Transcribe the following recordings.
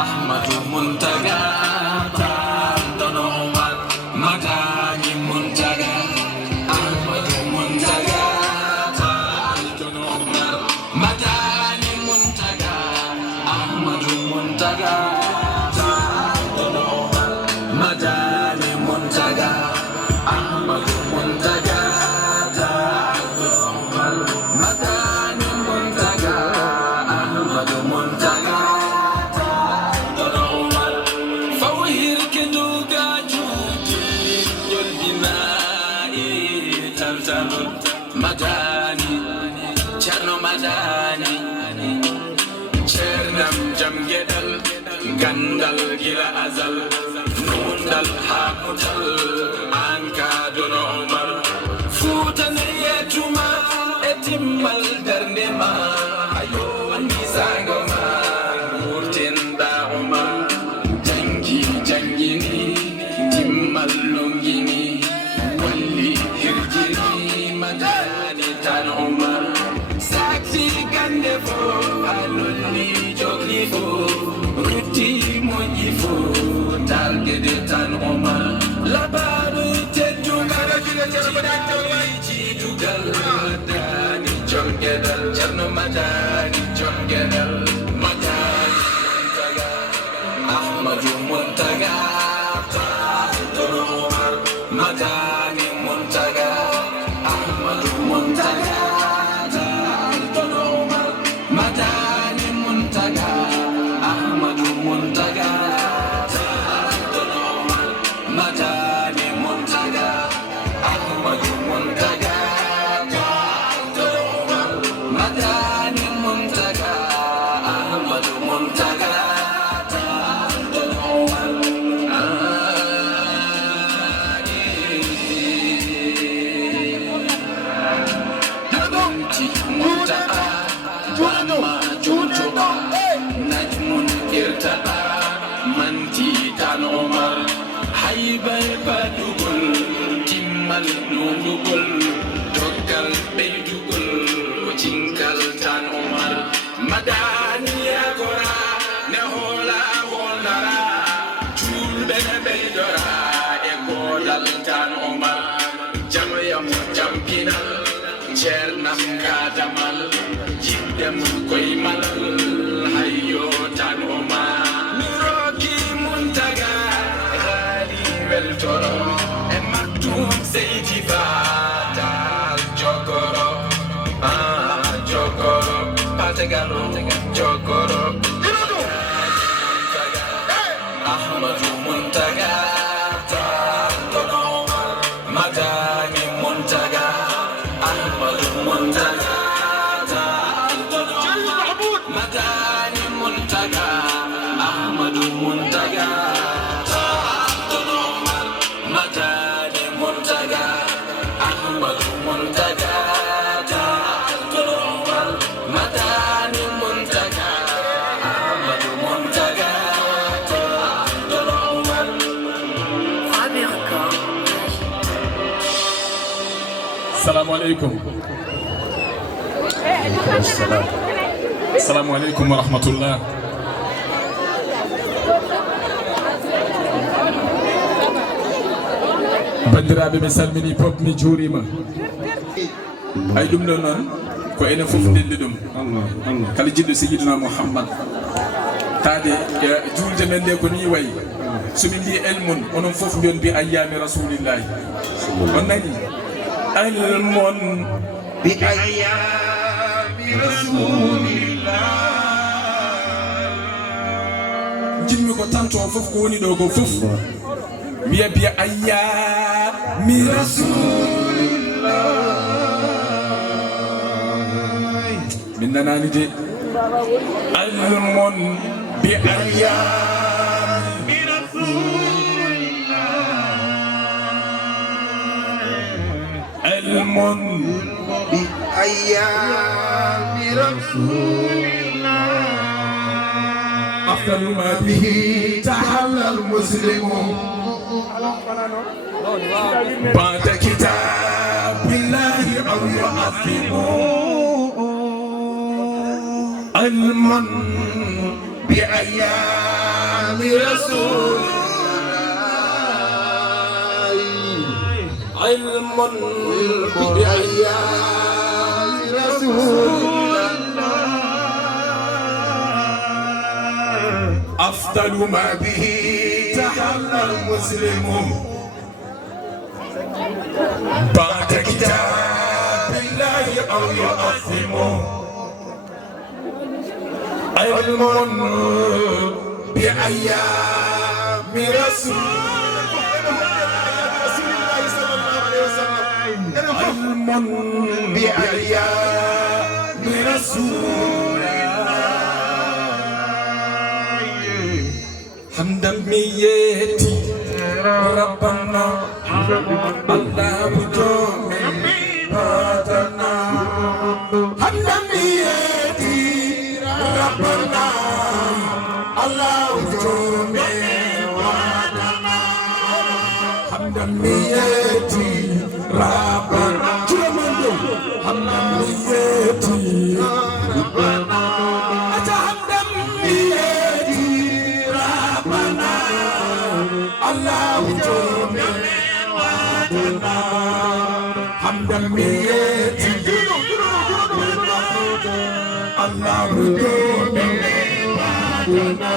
أحمد منتقى دون عمر مداني منتقى أحمد منتقى دون عمر مداني منتقى أحمد منتقى دون عمر مداني منتقى أحمد منتقى Madani, Cherno Madani, Chernam Jam Gedal, Gandal Gila Azal, Nundal Hakutal, Anka Dono Omar, Futan Yetuma, Etimal Dernema, Ayo Nisangoma, Murtin Da Omar, Jangi Jangini, Timal Lungini, Wali Hirgini. Madani tan Omar Saksi gande fo Aloli jogli fo Ruti moji fo Talgede tan Omar Labaru tedugal Ji dugal Madani jongedal Jarno Madani jongedal Madani Muntaga Ahmadu Muntaga Tan Omar Madani Muntaga Ahmadu Muntaga Don Omar Madani Muntaga Ahmadu Muntaga Don Omar Madani Muntaga Ahmadu Muntaga Don Omar Madani Muntaga Ahmadu Muntaga Don Omar Najmun irtada manti tan Omar haybay badugul timmal nungugul dogal beydugul ko cinkal tan Omar madani agora ne hola wonara julbe beydora e godal tan Omar jamayam jampinal Chernam kadamal jidam koy malal hayyo tan Omar Miroki Muntaga Ghali wel toro e maktum Seydi Fatal Jokoro Jokoro Pategalo Jokoro Ahmadu Muntaga Don Omar Madani Muntaga Ahmadu Muntaga Don Omar Madani Muntaga Ahmadu Muntaga Don Omar Madani Muntaga Ahmadu Muntaga Don Omar Madani Muntaga Ahmadu Muntaga Don Omar Assalamu alaikum. Assalamu alaikum wa rahmatullah. Bandiraɓe ɓe salmini pop mi juurima. Ay ɗum ɗo noon ko enen fof ndenndi ɗum. Kala jiɗɗo Sayyidina Muhammad taade julde men nde ko ni wayi. Somin mbi elmun onon fof mbiyon mbi ayyami rasulillahi. On nani المن بأيام رسول الله جنمي كو تانتو فوف كو وني دو كو فوف مي بأيام رسول الله من ناني دي المن بأيام رسول المن بأيام رسول الله أفضل ما به تحلى المسلم بعد كتاب الله أو يعظم المن بأيام برسول علم بأيام رسول أفضل ما به تحلى المسلم بعد كتاب الله أو يعظمه علم بأيام رسول علم بأيام رسول حمدا ميتي ربنا الله بجومي باتنا حمدا ميتي ربنا الله بجومي باتنا حمدا ميتي ربنا حمدا ميتي ربنا حمدا ميتي ربنا الله بجومي باتنا حمدا ميتي الله بجومي باتنا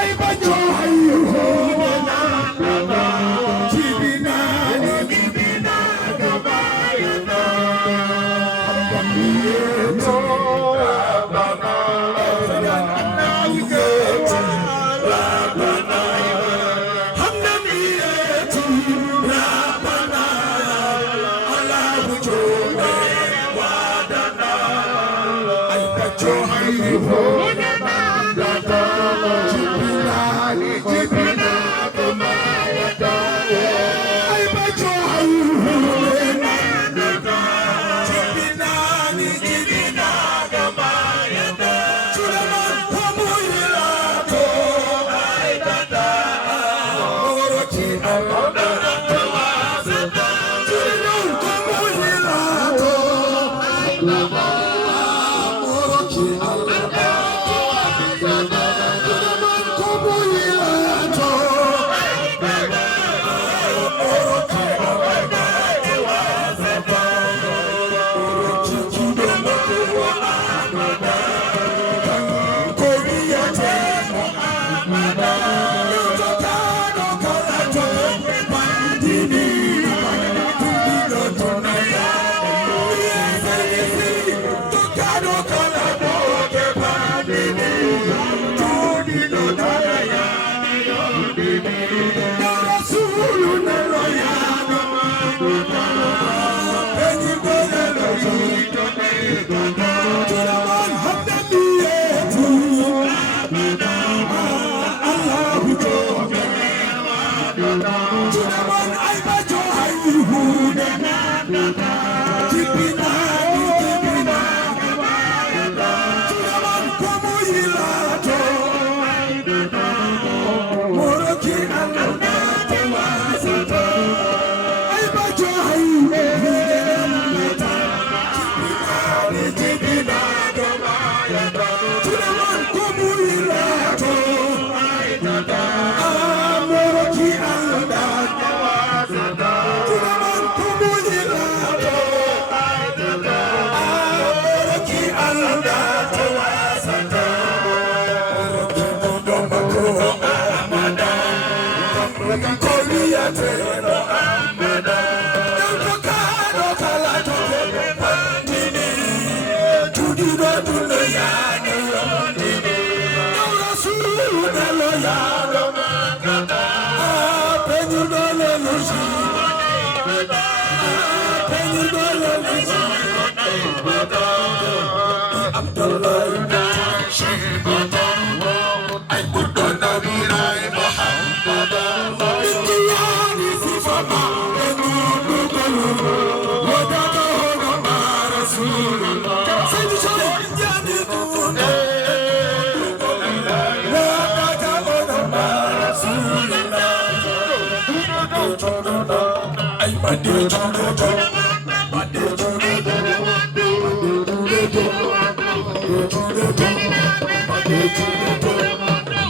أي بجو حيونا جبنا جبنا كباينا حمدا ميتي ربنا الله بجومي ربنا حمدا ميتي ربنا الله بجومي باتنا أي بجو حيونا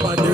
Bade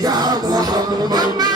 Ya Muhammad